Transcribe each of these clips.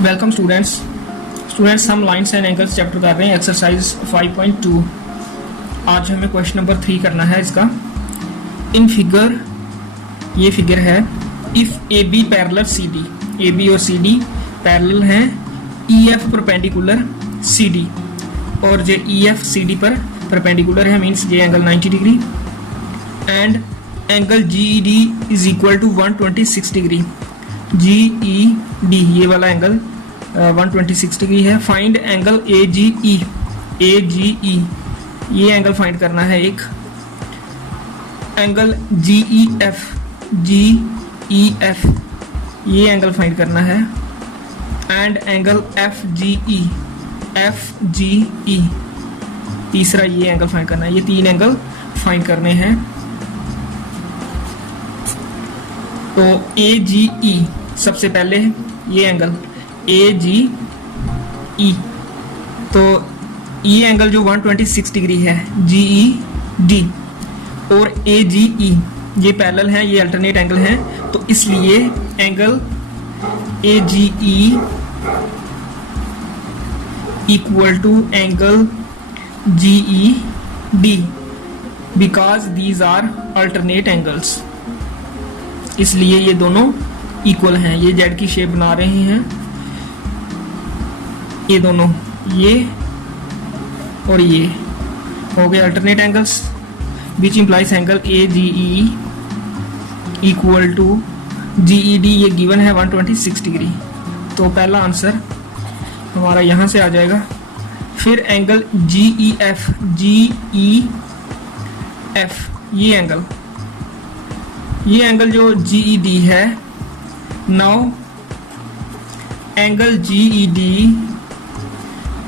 Welcome students हम lines and angles chapter कर रहे हैं एक्सरसाइज 5.2। आज हमें क्वेश्चन नंबर 3 करना है इसका। इन फिगर, ये फिगर है, if A B parallel C D, A B और सी डी पैरेलल हैं, E F perpendicular C D, और जो ई एफ सी डी पर परपेंडिकुलर है, मीन्स ये angle 90 degree, and angle G E D is equal to 126 degree. G E D ये वाला angle 126 degree है। Find angle A G E, A G E ये angle find करना है। एक angle G E F, G E F ये angle find करना है, and angle F G E, F G E तीसरा ये एंगल फाइंड करना है। ये तीन एंगल फाइंड करने हैं। तो ए जी ई सबसे पहले ये एंगल ए जी ई, तो ये एंगल जो 126 डिग्री है जी ई डी, और ए जी ई ये पैरेलल है, ये अल्टरनेट एंगल है, तो इसलिए angle A G E equal to angle G E D, because these are alternate angles, इसलिए ये दोनों इक्वल हैं। ये जेड की शेप बना रहे हैं, ये दोनों, ये और ये हो गए alternate angles, which implies angle A G E equal to G E D, ये गिवन है 126 डिग्री। तो पहला आंसर हमारा यहाँ से आ जाएगा। फिर angle G E F, G E F ये एंगल जो जी ई डी है, now angle G E D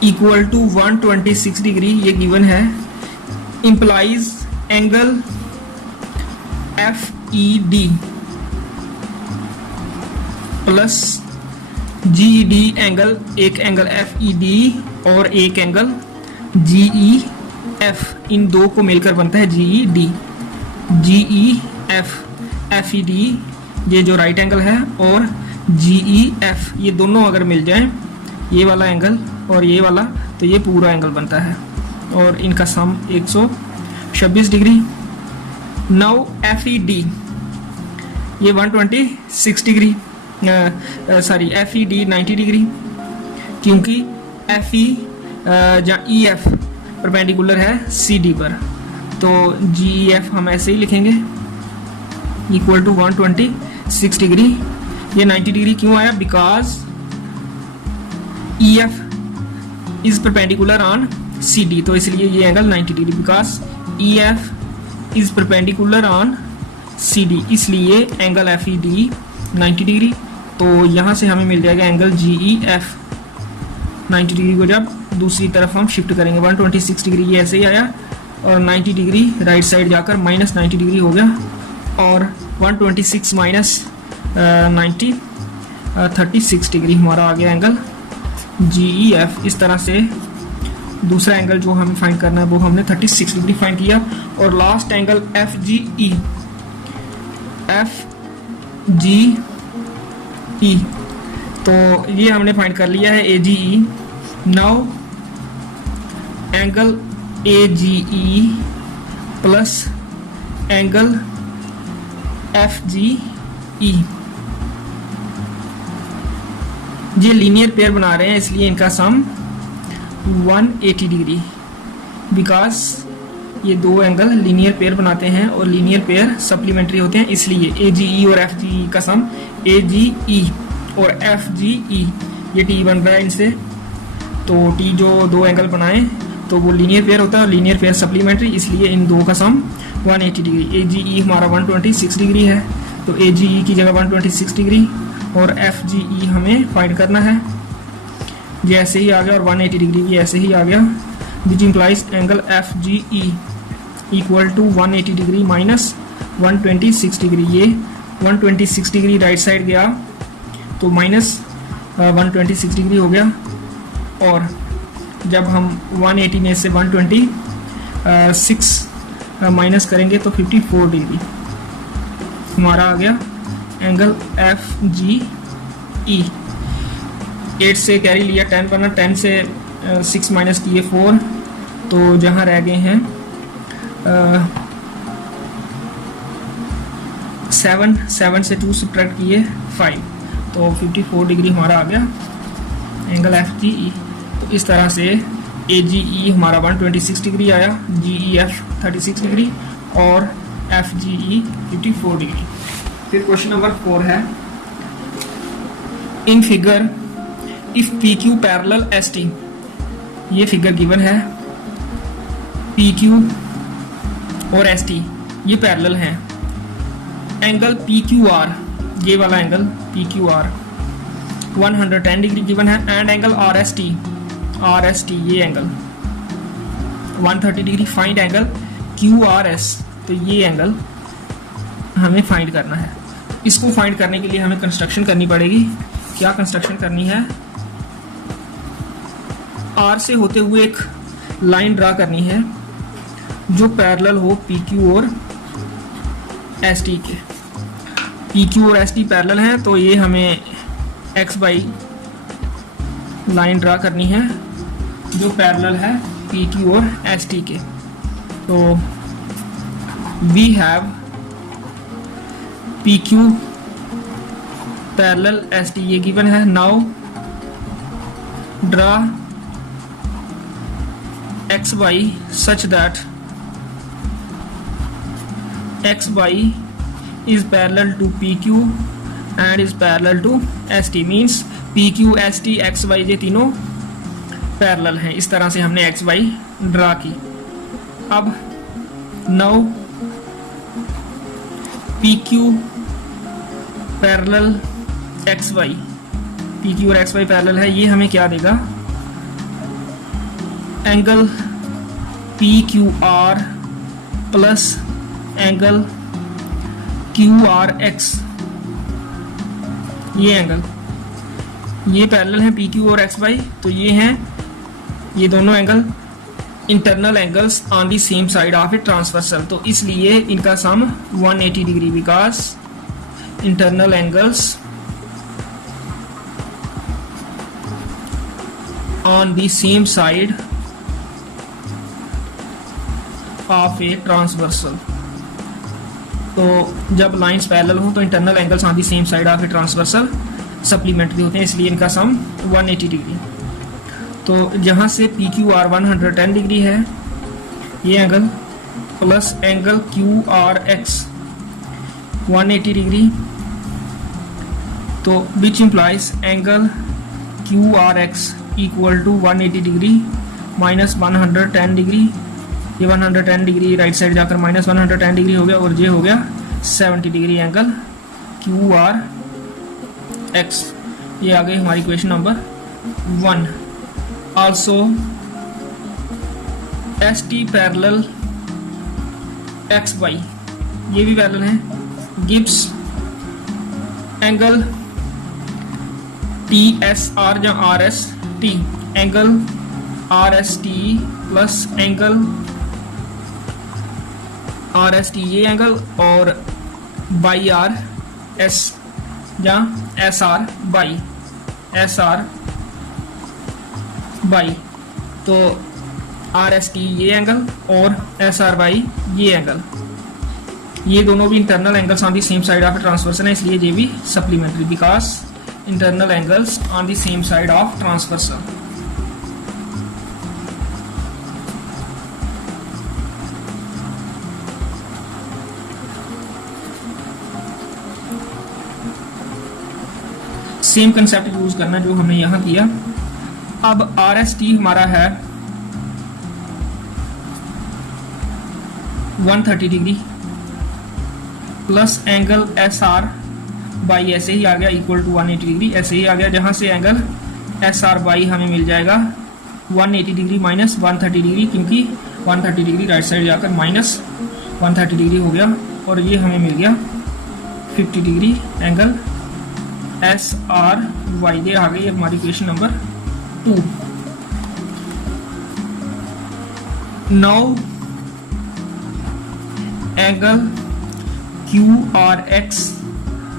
equal to 126 degree ये गिवन है, implies angle F E D plus G E D angle, एक एंगल एफ ई डी और एक angle G E F, इन दो को मिलकर बनता है G E D. G E F, F E D ये जो राइट एंगल है, और जी ई एफ ये दोनों अगर मिल जाएं, ये वाला एंगल और ये वाला, तो ये पूरा एंगल बनता है, और इनका सम 126 degree. Now F E D ये 126 degree, sorry F E D 90 degree, क्योंकि एफ ई या ई एफ परपेंडिकुलर है सी डी पर, तो जी ई एफ हम ऐसे ही लिखेंगे इक्वल टू 126 डिग्री। ये 90 डिग्री क्यों आया? Because E F is perpendicular on C D, तो इसलिए ये angle 90 degree, because E F is perpendicular on C D, इसलिए angle F E D 90 degree. तो यहाँ से हमें मिल जाएगा angle G E F 90 degree को जब दूसरी तरफ हम शिफ्ट करेंगे, 126 डिग्री ये ऐसे ही आया, और 90 डिग्री राइट साइड जाकर माइनस 90 डिग्री हो गया, और 126 माइनस 90 36 डिग्री हमारा आ गया एंगल जी ई एफ। इस तरह से दूसरा एंगल जो हमें फाइंड करना है वो हमने 36 डिग्री फाइंड किया। और last angle F G E, F G E, तो ये हमने फाइंड कर लिया है A G E. Now angle A G E plus angle F G E, ये लीनियर पेयर बना रहे हैं, इसलिए इनका सम 180 डिग्री, बिकॉज ये दो एंगल लीनियर पेयर बनाते हैं और लीनियर पेयर सप्लीमेंट्री होते हैं, इसलिए ए जी ई और एफ जी ई का सम, ए जी ई और एफ जी ई ये टी बन रहा है इनसे, तो टी जो दो एंगल बनाए तो वो लीनियर पेयर होता है, और लीनियर पेयर सप्लीमेंट्री, इसलिए इन दो का सम 180 डिग्री। ए जी ई हमारा 126 डिग्री है, तो ए जी ई की जगह 126 डिग्री, और एफ जी ई हमें फाइंड करना है, जैसे ही आ गया, और 180 डिग्री भी ऐसे ही आ गया, which implies angle F G E equal to 180 degree minus 126 degree. ये 126 डिग्री राइट साइड गया तो माइनस 126 डिग्री हो गया, और जब हम 180 में से 126 माइनस करेंगे तो 54 डिग्री हमारा आ गया एंगल एफ जी ई। 8 से कैरी लिया 10 बना, 10 से 6 माइनस किए 4, तो जहाँ रह गए हैं 7 से 2 सब्ट्रैक्ट किए 5, तो 54 डिग्री हमारा आ गया एंगल एफ जी ई। तो इस तरह से ए जी ई हमारा 126 डिग्री आया, जी ई एफ 36 डिग्री और एफ जी ई 54 डिग्री। फिर क्वेश्चन नंबर 4 है, in figure if P Q parallel S T, ये फिगर गिवन है, पी क्यू और एस टी ये पैरेलल हैं, एंगल पी क्यू आर, ये वाला angle P Q R 110 degree given है, and angle R S T ये angle 130 degree. Find angle Q R S, तो ये एंगल हमें फाइंड करना है। इसको फाइंड करने के लिए हमें कंस्ट्रक्शन करनी पड़ेगी। क्या कंस्ट्रक्शन करनी है, आर से होते हुए एक लाइन ड्रा करनी है जो पैरेलल हो पी क्यू और एस टी के। पी क्यू और एस टी पैरेलल है, तो ये हमें एक्स बाई लाइन ड्रा करनी है जो पैरेलल है पी क्यू और एस टी के। तो we have P Q parallel S T, ये गिवन है। Now draw X Y such that X Y is parallel to PQ and is parallel to ST, means PQ ST XY ये तीनों parallel हैं। इस तरह से हमने XY ड्रा की। अब now PQ parallel XY, PQ और XY पैरेलल है, ये हमें क्या देगा, angle PQR plus angle QRX, ये एंगल, ये पैरेलल है PQ और XY, तो ये हैं, ये दोनों angle internal angles on the same side of a transversal, तो इसलिए इनका सम 180 degree, because internal angles on the same side of a transversal. तो जब लाइंस पैरेलल हो तो internal angles on the same side of a transversal supplementary होते हैं, इसलिए इनका सम 180 डिग्री। तो जहाँ से पी क्यू आर 110 डिग्री है, ये angle plus angle Q R X 180 degree, तो which implies angle Q R X equal to 180 degree minus 110 degree. ये 110 डिग्री राइट साइड जाकर माइनस 110 डिग्री हो गया, और ये हो गया 70 degree angle Q R X. ये आ गई हमारी question number 1। Also S T parallel X Y, ये भी पैरेलल है, gives angle T S R या are S T, angle R S T plus angle R S T ये angle, और बाई आर एस या एस आर बाई तो are S T ये angle और एस आर बाई ये angle, ये दोनों भी internal angles on the same side of transversal है, इसलिए ये भी supplementary, because internal angles on the same side of transversal. Same concept use करना जो हमने यहां किया। अब आर एस टी हमारा है 130 degree plus angle S R by ऐसे ही आ गया इक्वल टू 180 डिग्री, ऐसे ही आ गया, जहां से एंगल एस आर बाई हमें मिल जाएगा 180 डिग्री माइनस 130 डिग्री, क्योंकि 130 डिग्री राइट साइड जाकर माइनस 130 डिग्री हो गया, और ये हमें मिल गया 50 degree angle S R Y. ये आ गई हमारी question number 2। Now angle Q R X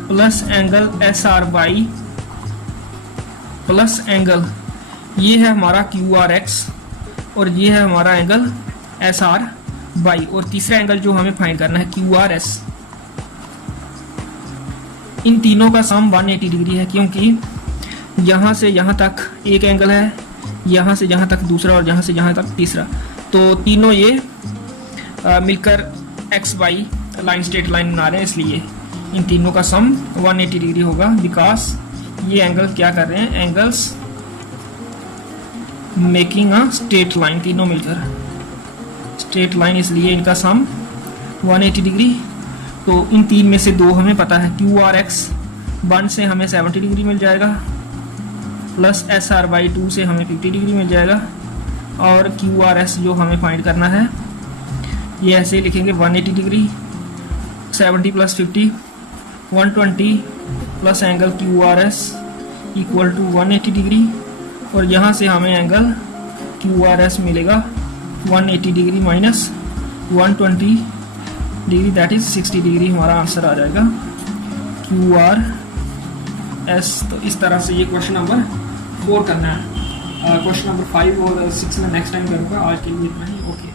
plus angle S R Y plus angle, ये है हमारा क्यू आर एक्स और ये है हमारा एंगल एस आर वाई, और तीसरा एंगल जो हमें फाइंड करना है क्यू आर एस। इन तीनों का सम 180 डिग्री है, क्योंकि यहाँ से यहाँ तक एक एंगल है, यहाँ से यहाँ तक दूसरा और यहाँ से यहाँ तक तीसरा, तो तीनों ये मिलकर X Y line straight line बना रहे हैं, इसलिए इन तीनों का सम 180 डिग्री होगा। बिकॉज ये एंगल क्या कर रहे हैं, angles making a straight line, तीनों मिलकर स्ट्रेट लाइन, इसलिए इनका सम 180 डिग्री। तो इन तीन में से दो हमें पता है, क्यू आर एक्स 1 से हमें 70 डिग्री मिल जाएगा, प्लस एस आर वाई 2 से हमें 50 डिग्री मिल जाएगा, और क्यू आर एस जो हमें फाइंड करना है ये ऐसे लिखेंगे 180 degree, 70 plus 50 120 plus angle Q R S equal to 180 degree, और यहाँ से हमें एंगल क्यू आर एस मिलेगा 180 degree minus 120 degree, that is 60 degree, हमारा आंसर आ जाएगा क्यू आर एस। तो इस तरह से ये क्वेश्चन नंबर 4 करना है। क्वेश्चन नंबर 5 और 6 में नेक्स्ट टाइम करूँगा। आज के लिए इतना ही, ओके।